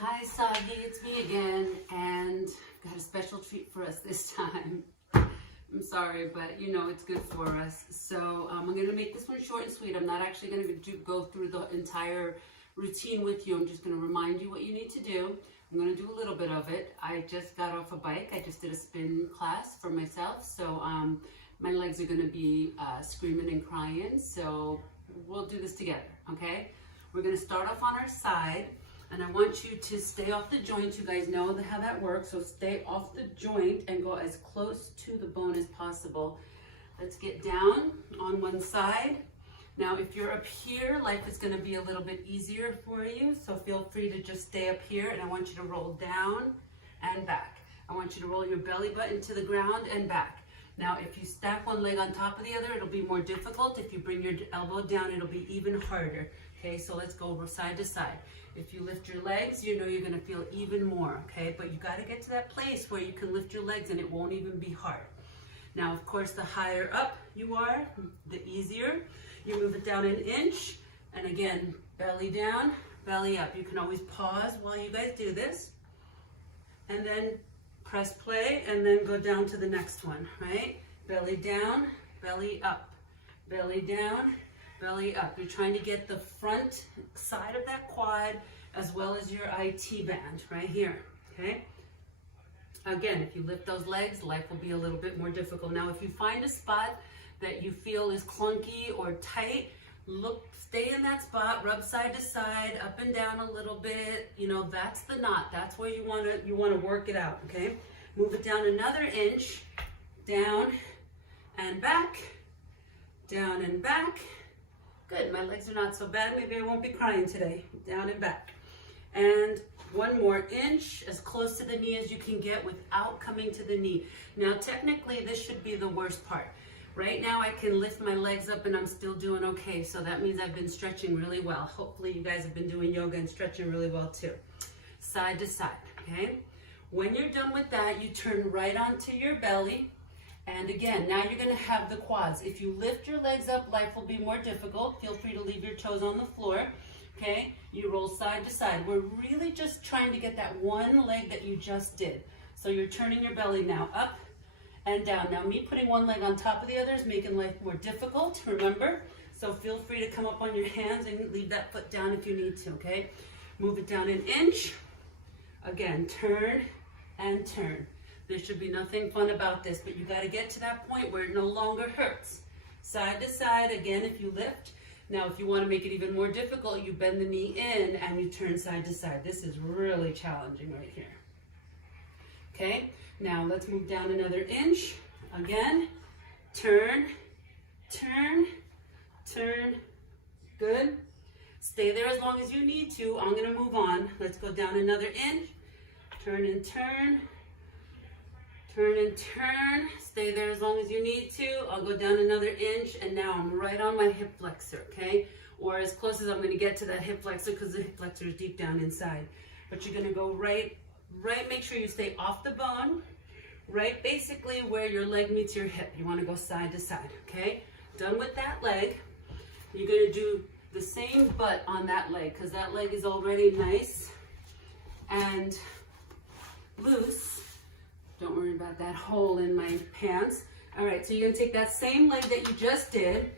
Hi Soggy, it's me again, and I've got a special treat for us this time. I'm sorry, but you know it's good for us. So I'm going to make this one short and sweet. I'm not actually going to go through the entire routine with you. I'm just going to remind you what you need to do. I'm going to do a little bit of it. I just got off a bike. I just did a spin class for myself. So my legs are going to be screaming and crying. So we'll do this together, okay? We're going to start off on our side. And I want you to stay off the joint. You guys know how that works. So stay off the joint and go as close to the bone as possible. Let's get down on one side. Now, if you're up here, life is going to be a little bit easier for you. So feel free to just stay up here. And I want you to roll down and back. I want you to roll your belly button to the ground and back. Now, if you stack one leg on top of the other, it'll be more difficult. If you bring your elbow down, it'll be even harder. Okay, so let's go side to side. If you lift your legs, you know you're gonna feel even more, okay? But you gotta get to that place where you can lift your legs and it won't even be hard. Now, of course, the higher up you are, the easier. You move it down an inch, and again, belly down, belly up. You can always pause while you guys do this, and then press play, and then go down to the next one, right? Belly down, belly up, belly down, belly up. You're trying to get the front side of that quad as well as your IT band right here, okay? Again, if you lift those legs, life will be a little bit more difficult. Now, if you find a spot that you feel is clunky or tight, stay in that spot, rub side to side, up and down a little bit. You know, that's the knot. That's where you wanna work it out, okay? Move it down another inch, down and back, down and back. Good, my legs are not so bad. Maybe I won't be crying today. Down and back. And one more inch, as close to the knee as you can get without coming to the knee. Now, technically, this should be the worst part. Right now, I can lift my legs up and I'm still doing okay. So that means I've been stretching really well. Hopefully, you guys have been doing yoga and stretching really well too. Side to side, okay? When you're done with that, you turn right onto your belly. And again, now you're gonna have the quads. If you lift your legs up, life will be more difficult. Feel free to leave your toes on the floor, okay? You roll side to side. We're really just trying to get that one leg that you just did. So you're turning your belly now up and down. Now me putting one leg on top of the other is making life more difficult, remember? So feel free to come up on your hands and leave that foot down if you need to, okay? Move it down an inch. Again, turn and turn. There should be nothing fun about this, but you got to get to that point where it no longer hurts. Side to side, again, if you lift. Now, if you want to make it even more difficult, you bend the knee in and you turn side to side. This is really challenging right here. Okay, now let's move down another inch. Again, turn, turn, turn. Good. Stay there as long as you need to. I'm going to move on. Let's go down another inch. Turn and turn. Turn and turn, stay there as long as you need to. I'll go down another inch and now I'm right on my hip flexor, okay? Or as close as I'm gonna get to that hip flexor because the hip flexor is deep down inside. But you're gonna go right, make sure you stay off the bone, right basically where your leg meets your hip. You wanna go side to side, okay? Done with that leg, you're gonna do the same butt on that leg because that leg is already nice and loose. Don't worry about that hole in my pants. All right, so you're gonna take that same leg that you just did,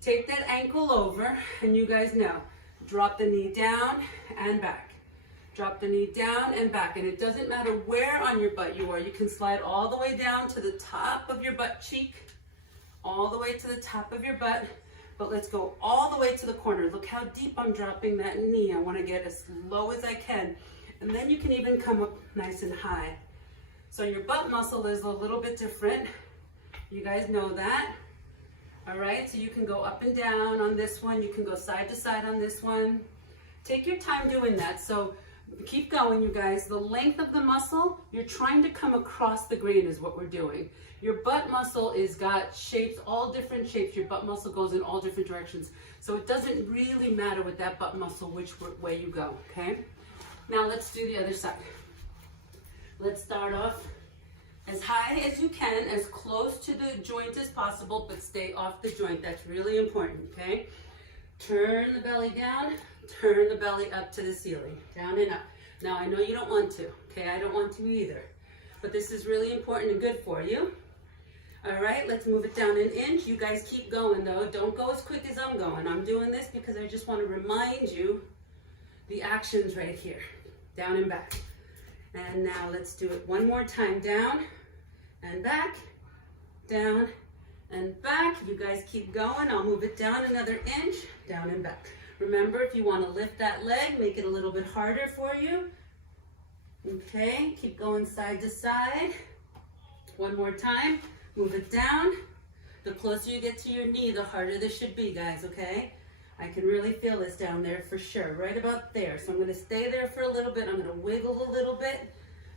take that ankle over, and you guys know, drop the knee down and back. Drop the knee down and back, and it doesn't matter where on your butt you are. You can slide all the way down to the top of your butt cheek, all the way to the top of your butt, but let's go all the way to the corner. Look how deep I'm dropping that knee. I wanna get as low as I can, and then you can even come up nice and high. So your butt muscle is a little bit different. You guys know that. All right, so you can go up and down on this one. You can go side to side on this one. Take your time doing that. So keep going, you guys. The length of the muscle, you're trying to come across the green is what we're doing. Your butt muscle is got shapes, all different shapes. Your butt muscle goes in all different directions. So it doesn't really matter with that butt muscle which way you go, okay? Now let's do the other side. Let's start off as high as you can, as close to the joint as possible, but stay off the joint. That's really important, okay? Turn the belly down, turn the belly up to the ceiling, down and up. Now, I know you don't want to, okay? I don't want to either. But this is really important and good for you. All right, let's move it down an inch. You guys keep going, though. Don't go as quick as I'm going. I'm doing this because I just want to remind you the actions right here. Down and back. And now let's do it one more time. Down and back, down and back. You guys keep going. I'll move it down another inch, down and back. Remember, if you want to lift that leg, make it a little bit harder for you. Okay, keep going side to side. One more time. Move it down. The closer you get to your knee, the harder this should be, guys, okay? I can really feel this down there for sure, right about there. So I'm going to stay there for a little bit. I'm going to wiggle a little bit.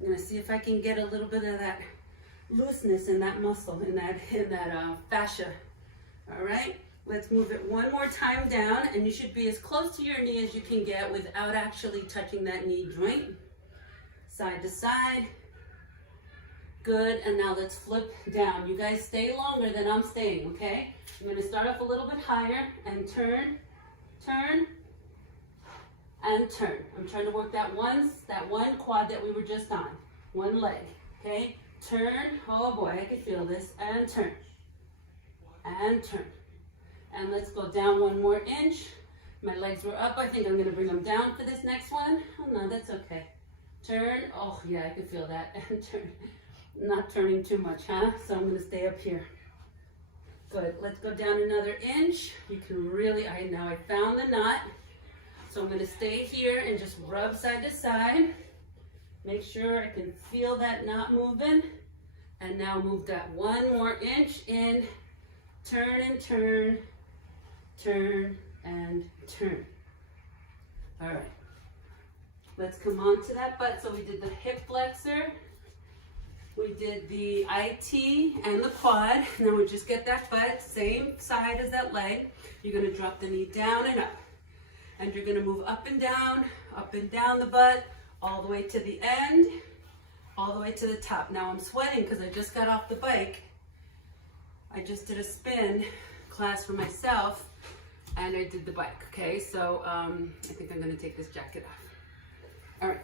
I'm going to see if I can get a little bit of that looseness in that muscle, in that fascia. All right, let's move it one more time down, and you should be as close to your knee as you can get without actually touching that knee joint. Side to side. Good, and now let's flip down. You guys stay longer than I'm staying, okay? I'm gonna start off a little bit higher and turn, turn, and turn. I'm trying to work that one quad that we were just on. One leg, okay? Turn, oh boy, I can feel this, and turn, and turn. And let's go down one more inch. My legs were up. I think I'm gonna bring them down for this next one. Oh no, that's okay. Turn, oh yeah, I can feel that, and turn. Not turning too much, huh? So I'm gonna stay up here. Good, let's go down another inch. You can really, now I found the knot. So I'm gonna stay here and just rub side to side. Make sure I can feel that knot moving. And now move that one more inch in. Turn and turn, turn and turn. All right, let's come on to that butt. So we did the hip flexor. We did the IT and the quad. Now we just get that butt, same side as that leg. You're gonna drop the knee down and up. And you're gonna move up and down the butt, all the way to the end, all the way to the top. Now I'm sweating because I just got off the bike. I just did a spin class for myself and I did the bike, okay? So I think I'm gonna take this jacket off. All right.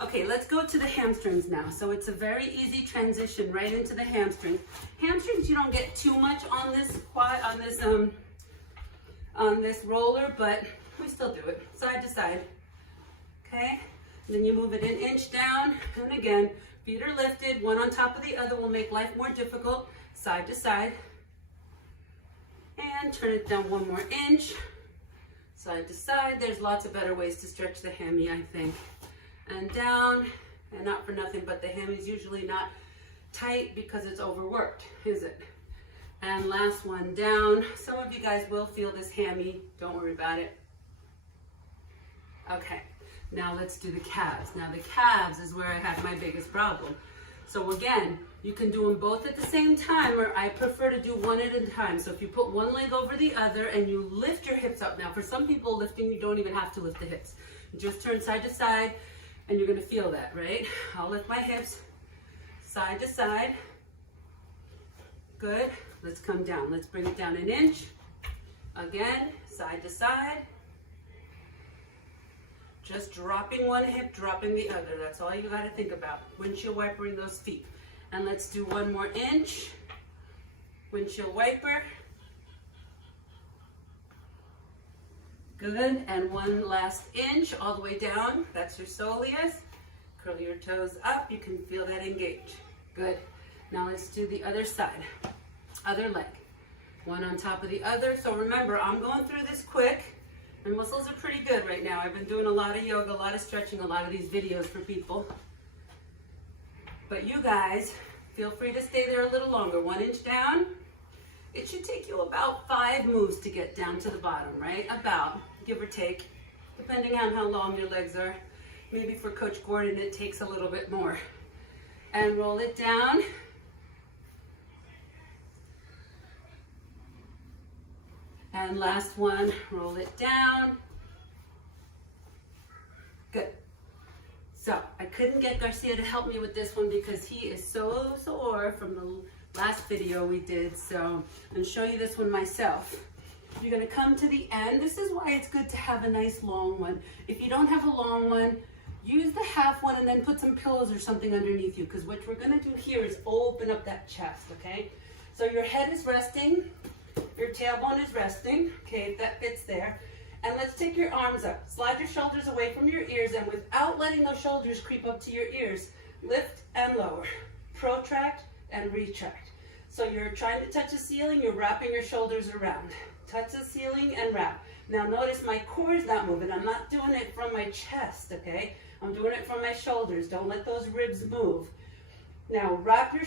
Okay, let's go to the hamstrings now. So it's a very easy transition right into the hamstrings. Hamstrings, you don't get too much on this quad, on this roller, but we still do it side to side. Okay, and then you move it an inch down, and again, feet are lifted, one on top of the other will make life more difficult. Side to side, and turn it down one more inch. Side to side. There's lots of better ways to stretch the hammy, I think. And down, and not for nothing, but the hammy's usually not tight because it's overworked, is it? And last one down. Some of you guys will feel this hammy, don't worry about it. Okay, now let's do the calves. Now the calves is where I have my biggest problem. So again, you can do them both at the same time, or I prefer to do one at a time. So if you put one leg over the other and you lift your hips up. Now for some people lifting, you don't even have to lift the hips. You just turn side to side, and you're gonna feel that, right? I'll lift my hips side to side. Good, let's come down. Let's bring it down an inch. Again, side to side. Just dropping one hip, dropping the other. That's all you gotta think about. Windshield wipering those feet. And let's do one more inch. Windshield wiper. Good, and one last inch all the way down. That's your soleus. Curl your toes up. You can feel that engage. Good. Now let's do the other side. Other leg. One on top of the other. So remember, I'm going through this quick. My muscles are pretty good right now. I've been doing a lot of yoga, a lot of stretching, a lot of these videos for people. But you guys, feel free to stay there a little longer. 1 inch down. It should take you about 5 moves to get down to the bottom, right? About, give or take, depending on how long your legs are. Maybe for Coach Gordon, it takes a little bit more. And roll it down. And last one, roll it down. Good. So I couldn't get Garcia to help me with this one because he is so sore from the last video we did. So I'm going to show you this one myself. You're gonna come to the end. This is why it's good to have a nice long one. If you don't have a long one, use the half one and then put some pillows or something underneath you, because what we're gonna do here is open up that chest, okay? So your head is resting, your tailbone is resting, okay, if that fits there. And let's take your arms up. Slide your shoulders away from your ears, and without letting those shoulders creep up to your ears, lift and lower, protract and retract. So you're trying to touch the ceiling, you're wrapping your shoulders around. Touch the ceiling and wrap. Now notice my core is not moving. I'm not doing it from my chest, okay? I'm doing it from my shoulders. Don't let those ribs move. Now wrap your,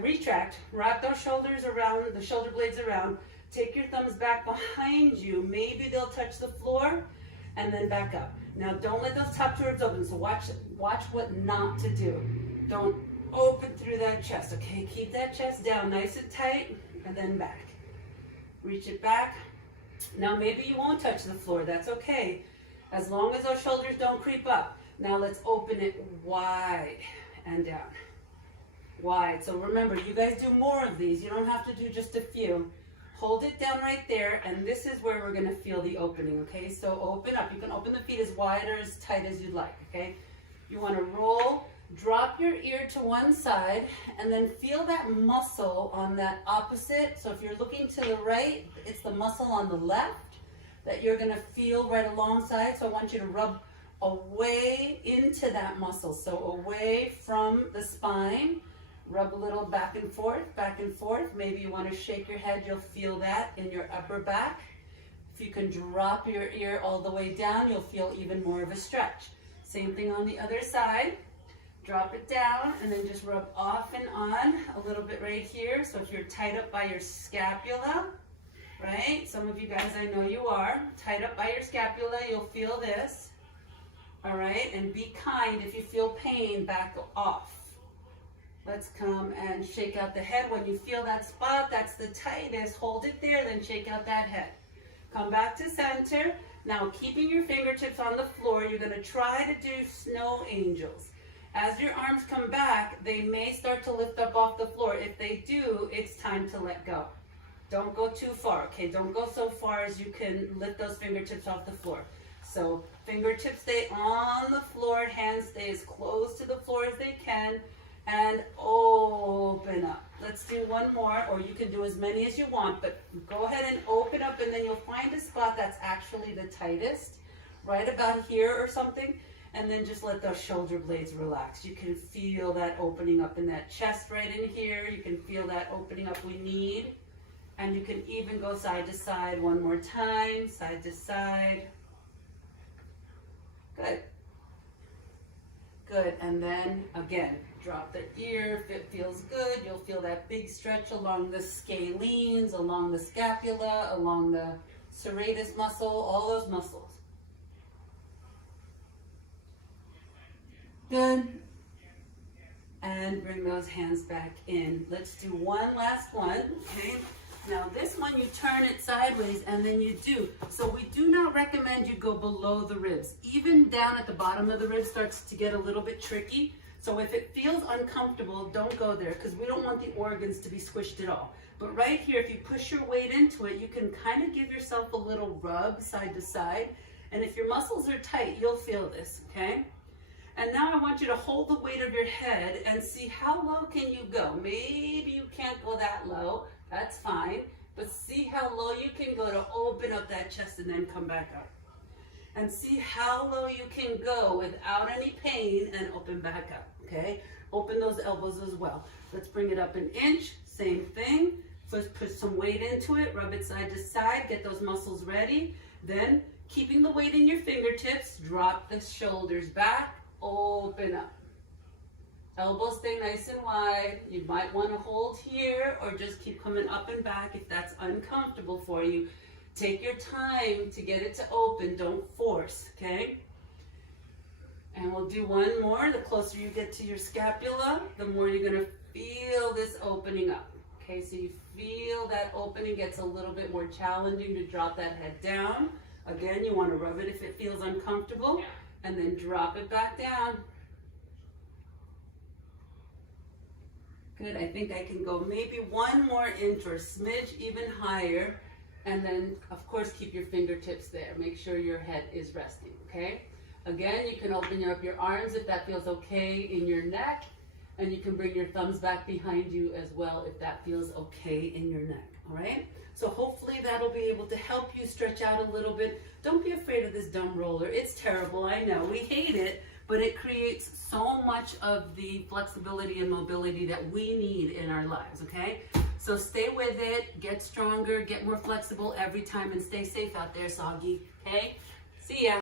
retract, wrap those shoulders around, the shoulder blades around. Take your thumbs back behind you. Maybe they'll touch the floor, and then back up. Now don't let those top two ribs open, so watch what not to do. Don't open through that chest, okay? Keep that chest down nice and tight, and then back. Reach it back. Now maybe you won't touch the floor, that's okay. As long as those shoulders don't creep up. Now let's open it wide and down. Wide. So remember, you guys do more of these. You don't have to do just a few. Hold it down right there, and this is where we're gonna feel the opening, okay? So open up. You can open the feet as wide or as tight as you'd like, okay? You wanna roll, drop your ear to one side, and then feel that muscle on that opposite. So if you're looking to the right, it's the muscle on the left that you're gonna feel right alongside. So I want you to rub away into that muscle. So away from the spine, rub a little back and forth, back and forth. Maybe you wanna shake your head, you'll feel that in your upper back. If you can drop your ear all the way down, you'll feel even more of a stretch. Same thing on the other side. Drop it down and then just rub off and on a little bit right here. So if you're tied up by your scapula, right? Some of you guys, I know you are. Tied up by your scapula, you'll feel this. All right, and be kind. If you feel pain, back off. Let's come and shake out the head. When you feel that spot, that's the tightest, hold it there, then shake out that head. Come back to center. Now keeping your fingertips on the floor, you're gonna try to do snow angels. As your arms come back, they may start to lift up off the floor. If they do, it's time to let go. Don't go too far, okay? Don't go so far as you can lift those fingertips off the floor. So fingertips stay on the floor, hands stay as close to the floor as they can, and open up. Let's do one more, or you can do as many as you want, but go ahead and open up, and then you'll find a spot that's actually the tightest, right about here or something. And then just let those shoulder blades relax. You can feel that opening up in that chest right in here. You can feel that opening up we need. And you can even go side to side one more time, side to side. Good. Good, and then again, drop the ear. If it feels good, you'll feel that big stretch along the scalenes, along the scapula, along the serratus muscle, all those muscles. Good. And bring those hands back in. Let's do one last one, okay? Now this one, you turn it sideways and then you do. So we do not recommend you go below the ribs. Even down at the bottom of the ribs starts to get a little bit tricky. So if it feels uncomfortable, don't go there, because we don't want the organs to be squished at all. But right here, if you push your weight into it, you can kind of give yourself a little rub side to side. And if your muscles are tight, you'll feel this, okay? And now I want you to hold the weight of your head and see how low can you go. Maybe you can't go that low, that's fine. But see how low you can go to open up that chest and then come back up. And see how low you can go without any pain and open back up, okay? Open those elbows as well. Let's bring it up an inch, same thing. First put some weight into it, rub it side to side, get those muscles ready. Then, keeping the weight in your fingertips, drop the shoulders back, open up. Elbows stay nice and wide. You might want to hold here or just keep coming up and back if that's uncomfortable for you. Take your time to get it to open. Don't force, okay? And we'll do one more. The closer you get to your scapula, the more you're going to feel this opening up. Okay, so you feel that opening gets a little bit more challenging to drop that head down. Again, you want to rub it if it feels uncomfortable. And then drop it back down. Good, I think I can go maybe one more inch or a smidge even higher. And then, of course, keep your fingertips there. Make sure your head is resting, okay? Again, you can open up your arms if that feels okay in your neck. And you can bring your thumbs back behind you as well if that feels okay in your neck, all right? So hopefully that'll be able to help you stretch out a little bit. Don't be afraid of this dumb roller. It's terrible, I know. We hate it, but it creates so much of the flexibility and mobility that we need in our lives, okay? So stay with it, get stronger, get more flexible every time, and stay safe out there, Soggy, okay? See ya.